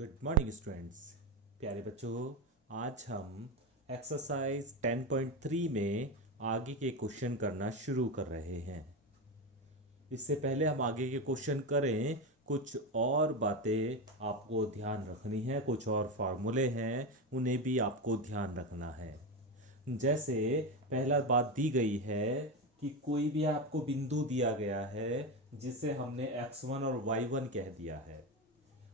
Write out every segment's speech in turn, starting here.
Good morning students. प्यारे बच्चों, आज हम एक्सरसाइज 10.3 में आगे के क्वेश्चन करना शुरू कर रहे हैं। इससे पहले हम आगे के क्वेश्चन करें, कुछ और बातें आपको ध्यान रखनी है, कुछ और फार्मूले हैं उन्हें भी आपको ध्यान रखना है। जैसे पहला बात दी गई है कि कोई भी आपको बिंदु दिया गया है जिसे हमने x1 और y1 कह दिया है,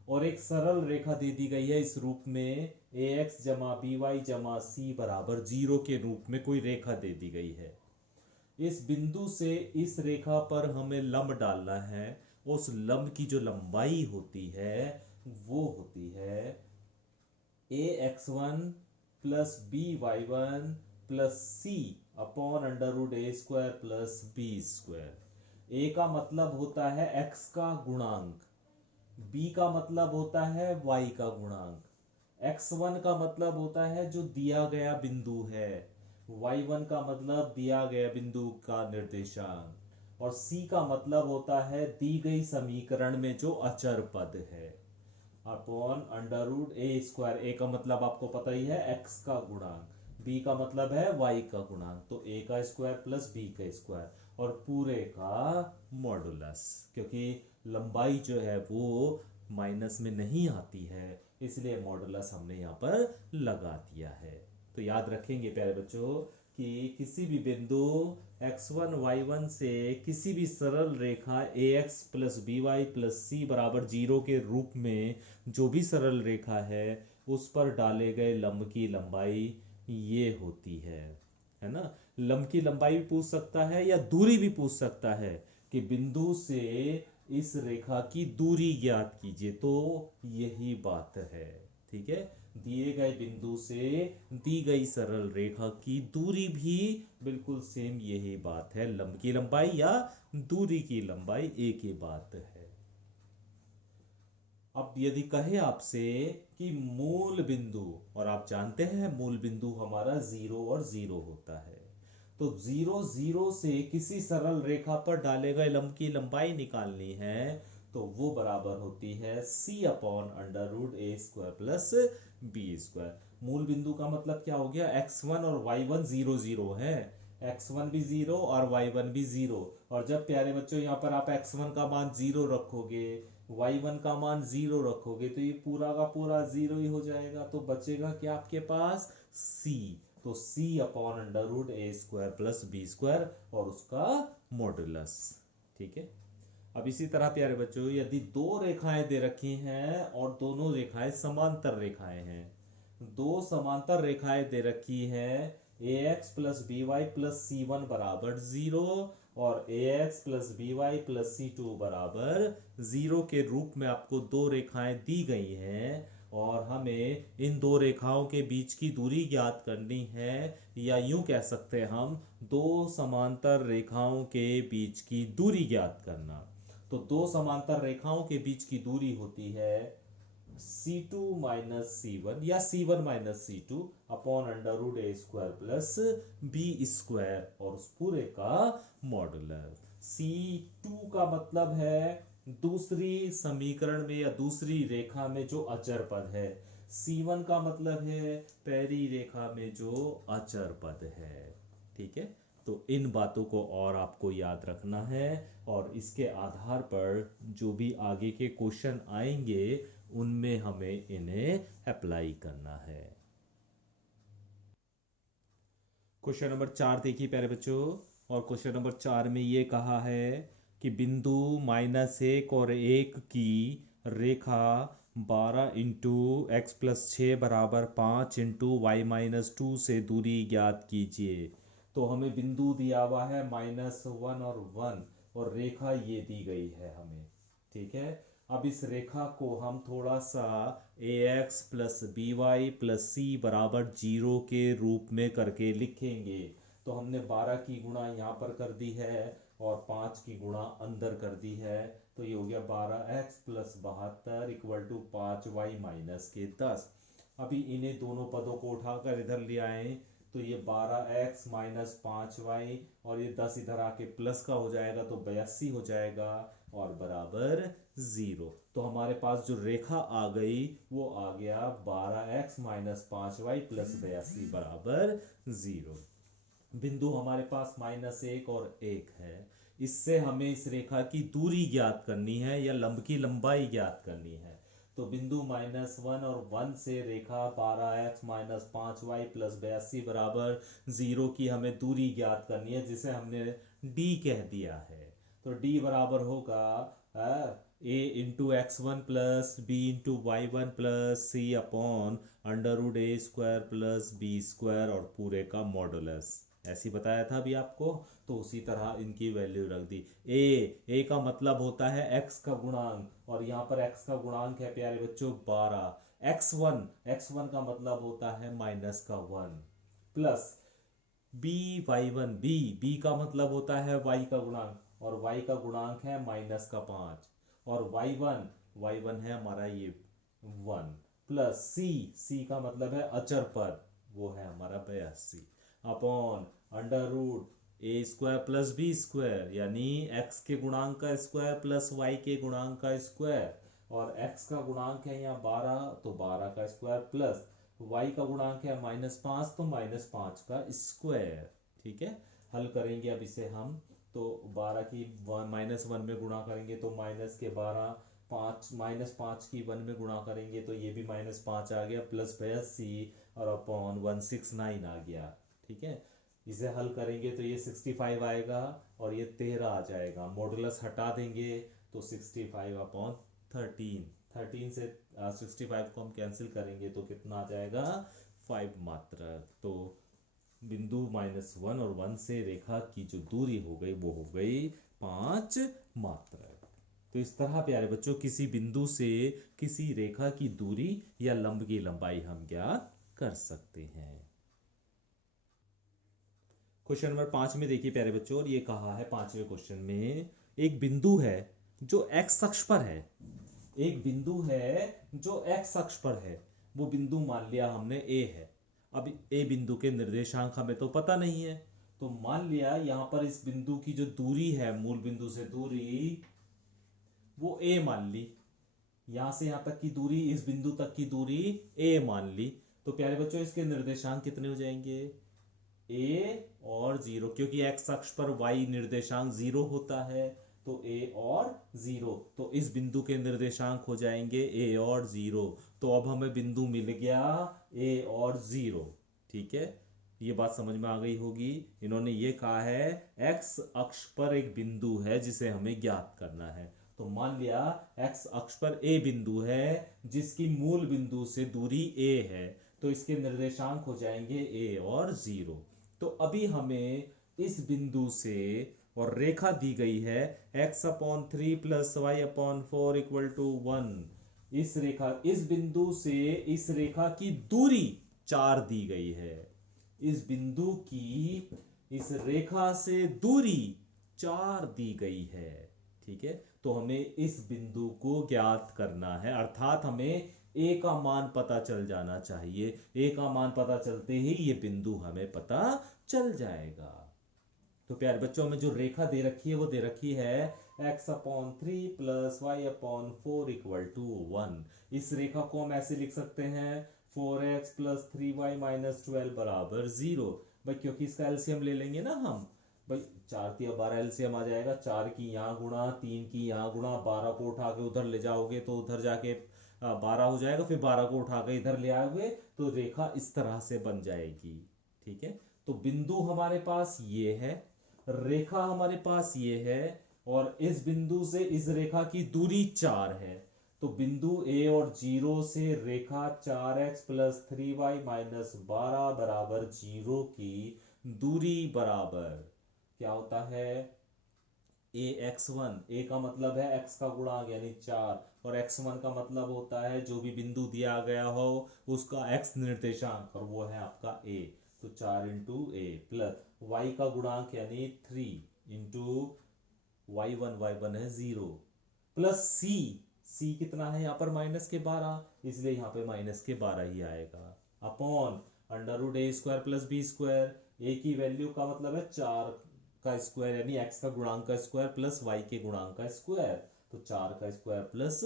और एक सरल रेखा दे दी गई है इस रूप में ax जमा by जमा c बराबर 0 के रूप में कोई रेखा दे दी गई है। इस बिंदु से इस रेखा पर हमें लंब डालना है। उस लंब की जो लंबाई होती है वो होती है ax1 plus by1 plus c upon under root A square plus B square. a का मतलब होता है x का गुणांक, b का मतलब होता है y का गुणांक, x1 का मतलब होता है जो दिया गया बिंदु है, y1 का मतलब दिया गया बिंदु का निर्देशांक, और c का मतलब होता है दी गई समीकरण में जो अचर पद है, upon under root A square. ए का मतलब आपको पता ही है x का गुणांक, b का मतलब है y का गुणांक, तो a का स्क्वायर प्लस b का स्क्वायर, और पूरे का मॉडुलस। क्योंकि लंबाई जो है वो माइनस में नहीं आती है, इसलिए मॉडुलस हमने यहाँ पर लगा दिया है। तो याद रखेंगे प्यारे बच्चों कि किसी भी बिंदु x1 y1 से किसी भी सरल रेखा ax plus by plus c बराबर 0 के रूप में जो भी सरल रेखा है उस पर डाले गए लंब की लंबाई ये होती है ना। लंब की लंबाई भी पूछ सकता है या दूरी भी पूछ सकता है कि बिंदु से इस रेखा की दूरी ज्ञात कीजिए, तो यही बात है। ठीक है, दिए गए बिंदु से दी गई सरल रेखा की दूरी भी बिल्कुल सेम यही बात है। लंब की लंबाई या दूरी की लंबाई एक ही बात है। अब यदि कहे आपसे कि मूल बिंदु, और आप जानते हैं मूल बिंदु हमारा 0 और 0 होता है, तो 0 0 से किसी सरल रेखा पर डाले गए लंब की लंबाई निकालनी है, तो वो बराबर होती है c upon under root A square plus B square. मूल बिंदु का मतलब क्या हो गया, x1 और y1 0 0 है, x1 भी 0 और y1 भी 0, और जब प्यारे बच्चों यहाँ पर आप x1 का मान 0 रखोगे, y1 का मान 0 रखोगे, तो ये पूरा का पूरा 0 ही हो जाएगा। तो बचेगा क्या आपके पास, c, तो c upon under root A square plus B square और उसका मॉडुलस। ठीक है, अब इसी तरह प्यारे बच्चों यदि दो रेखाएं दे रखी हैं और दोनों रेखाएं समांतर रेखाएं हैं, दो समांतर रेखाएं दे रखी हैं, ax plus B Y plus C one बराबर 0 और ax plus B Y plus C two बराबर 0 के रूप में आपको दो रेखाएं दी गई हैं, और हमें इन दो रेखाओं के बीच की दूरी ज्ञात करनी है, या यूं कह सकते हैं हम दो समांतर रेखाओं के बीच की दूरी ज्ञात करना। तो दो समांतर रेखाओं के बीच की दूरी होती है c2 माइनस c1 या c1 minus c2 upon under root A square plus B square और उस पूरे का मॉडुलर। c2 का मतलब है दूसरी समीकरण में या दूसरी रेखा में जो अचर पद है, c1 का मतलब है पहली रेखा में जो अचर पद है। ठीक है, तो इन बातों को और आपको याद रखना है, और इसके आधार पर जो भी आगे के क्वेश्चन आएंगे उनमें हमें इन्हें अप्लाई करना है। क्वेश्चन नंबर 4 देखिए प्यारे बच्चों, और क्वेश्चन नंबर 4 में ये कहा है कि बिंदु -1 और 1 की रेखा 12 इंटू एक्स प्लस 6 बराबर 5 इंटू वाई माइनस 2 से दूरी ज्ञात कीजिए। तो हमें बिंदु दिया हुआ है -1 और 1, और रेखा ये दी गई है हमें। ठीक है, अब इस रेखा को हम थोड़ा सा ax plus B Y plus C बराबर 0 के रूप में करके लिखेंगे। तो हमने 12 की गुणा यहाँ पर कर दी है और 5 की गुणा अंदर कर दी है, तो ये हो गया 12x plus 72 equal to 5y minus के 10। अभी इन्हें दोनों पदों को उठाकर इधर ले आए, तो ये 12x माइनस 5y और ये 10 इधर आके प्लस का हो जाएगा तो 82 हो जाएगा, और बराबर 0। तो हमारे पास जो रेखा आ गई वो आ गया 12x माइनस 5y प्लस 82 बराबर 0। बिंदु हमारे पास -1 और 1 है। इससे हमें इस रेखा की दूरी ज्ञात करनी है या लंब की लंबाई ज्ञात करनी है। तो बिंदु -1 और 1 से रेखा 12x माइनस 5y प्लस 82 बराबर 0 की हमें दूरी ज्ञात करनी है, जिसे हमने d कह दिया है। तो d बराबर होगा a into x1 plus B into y1 plus c upon √a² plus b² और पूरे का मॉडुलस। ऐसी बताया था अभी आपको। तो उसी तरह इनकी वैल्यू रख दी। a का मतलब होता है x का गुणांक, और यहाँ पर x का गुणांक है प्यारे बच्चों 12। x1 का मतलब होता है माइनस का 1 प्लस b का मतलब होता है y का गुणांक, और y का गुणांक है माइनस का 5, और y1 है हमारा ये 1 प्लस c का मतलब है अचर पद, वो है हमारा 82 अपॉन √a² प्लस b² यानी x के गुणांक का स्क्वायर प्लस y के गुणांक का स्क्वायर, और x का गुणांक है यहाँ 12 तो 12 का स्क्वायर प्लस y का गुणांक है -5 तो -5 का स्क्वायर। ठीक है, हल करेंगे अब इसे हम। तो 12 की -1 में गुणा करेंगे तो -12, 5 की 1 में गुणा करेंगे तो ये भी -5 आ गया प्लस 82 और अपॉन 169 आ गया। ठीक है, इसे हल करेंगे तो ये 65 आएगा और ये 13 आ जाएगा। मॉडुलस हटा देंगे तो 65 अपॉन 13 से 65 को हम कैंसिल करेंगे तो कितना आ जाएगा 5 मात्रक। तो बिंदु -1 और 1 से रेखा की जो दूरी हो गई वो हो गई 5 मात्रक। तो इस तरह प्यारे बच्चों किसी बिंदु से किसी रेखा की दूरी या लंब की लंबाई हम ज्ञात कर सकते हैं। क्वेश्चन नंबर 5 में देखिए प्यारे बच्चों, और ये कहा है 5वें क्वेश्चन में, एक बिंदु है जो x अक्ष पर है। एक बिंदु है जो x अक्ष पर है। वो बिंदु मान लिया हमने a है। अब a बिंदु के निर्देशांक हमें तो पता नहीं है, तो मान लिया यहां पर इस बिंदु की जो दूरी है, मूल बिंदु से दूरी, वो a मान ली। यहां से यहां तक की दूरी, इस बिंदु तक की दूरी a मान ली। तो प्यारे बच्चों इसके निर्देशांक कितने हो जाएंगे, a और 0, क्योंकि x अक्ष पर y निर्देशांक 0 होता है। तो a और 0, तो इस बिंदु के निर्देशांक हो जाएंगे a और 0। तो अब हमें बिंदु मिल गया a और 0। ठीक है, ये बात समझ में आ गई होगी। इन्होंने ये कहा है x अक्ष पर एक बिंदु है जिसे हमें ज्ञात करना है। तो मान लिया x अक्ष पर a बिंदु है जिसकी मूल बिंदु से दूरी a है, तो इसके निर्देशांक हो जाएंगे a और 0। तो अभी हमें इस बिंदु से, और रेखा दी गई है x/3 plus y/4 equal to 1, इस रेखा, इस बिंदु से इस रेखा की दूरी 4 दी गई है। इस बिंदु की इस रेखा से दूरी 4 दी गई है। ठीक है, तो हमें इस बिंदु को ज्ञात करना है, अर्थात हमें a का मान पता चल जाना चाहिए। a का मान पता चलते ही ये बिंदु हमें पता चल जाएगा। तो प्यारे बच्चों हमें जो रेखा दे रखी है वो दे रखी है x/3 plus y/4 equal to 1। इस रेखा को हम ऐसे लिख सकते हैं 4x प्लस 3y माइनस 12 बराबर 0। भाई क्योंकि इसका एलसीएम ले लेंगे ना हम, भाई 4×3=12 एलसीएम आ जाएगा। 4 की यहाँ गुणा, 3 की यहाँ गुणा, 12 को उठा के उधर ले जाओगे तो उधर जाके 12 हो जाएगा, फिर 12 को उठा के इधर ले आओगे तो रेखा इस तरह से बन जाएगी। ठीक है, तो बिंदु हमारे पास ये है, रेखा हमारे पास ये है, और इस बिंदु से इस रेखा की दूरी 4 है। तो बिंदु a और 0 से रेखा 4x प्लस 3y माइनस 12 बराबर 0 की दूरी बराबर क्या होता है, ax1। a का मतलब है x का गुणांक यानी 4, और x1 का मतलब होता है जो भी बिंदु दिया गया हो उसका x निर्देशांक, और वो है आपका a। तो 4 इंटू a प्लस y का गुणांक यानी 3 इंटू y1 है 0 प्लस c कितना है यहाँ पर -12, इसलिए यहाँ पे -12 ही आएगा upon √a² plus b²। a की वैल्यू का मतलब है 4 का स्क्वायर यानी x का गुणांक का स्क्वायर प्लस y के गुणांक का स्क्वायर, तो 4 का स्क्वायर प्लस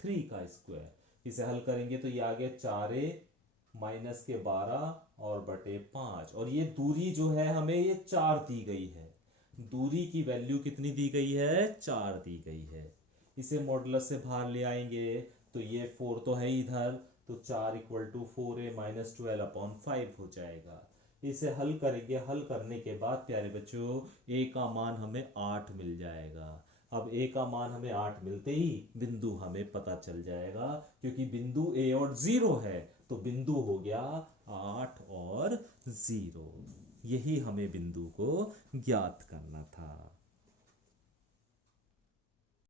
3 का स्क्वायर। इसे हल करेंगे तो ये आ गया 4a माइनस के 12 और बटे 5, और ये दूरी जो है हमें ये 4 दी गई है। दूरी की वैल्यू कितनी दी गई है? 4 दी गई है। इसे मॉडुलस से बाहर ले आएंगे तो ये 4 तो है इधर, तो 4 इक्वल टू 4a माइनस 12/5 हो जाएगा। इसे हल करेंगे, हल करने के बाद प्यारे बच्चों a का मान हमें 8 मिल जाएगा। अब a का मान हमें 8 मिलते ही बिंदु हमें पता चल जाएगा, क्योंकि बिंदु a और 0 है, तो बिंदु हो गया 8 और 0। यही हमें बिंदु को ज्ञात करना था।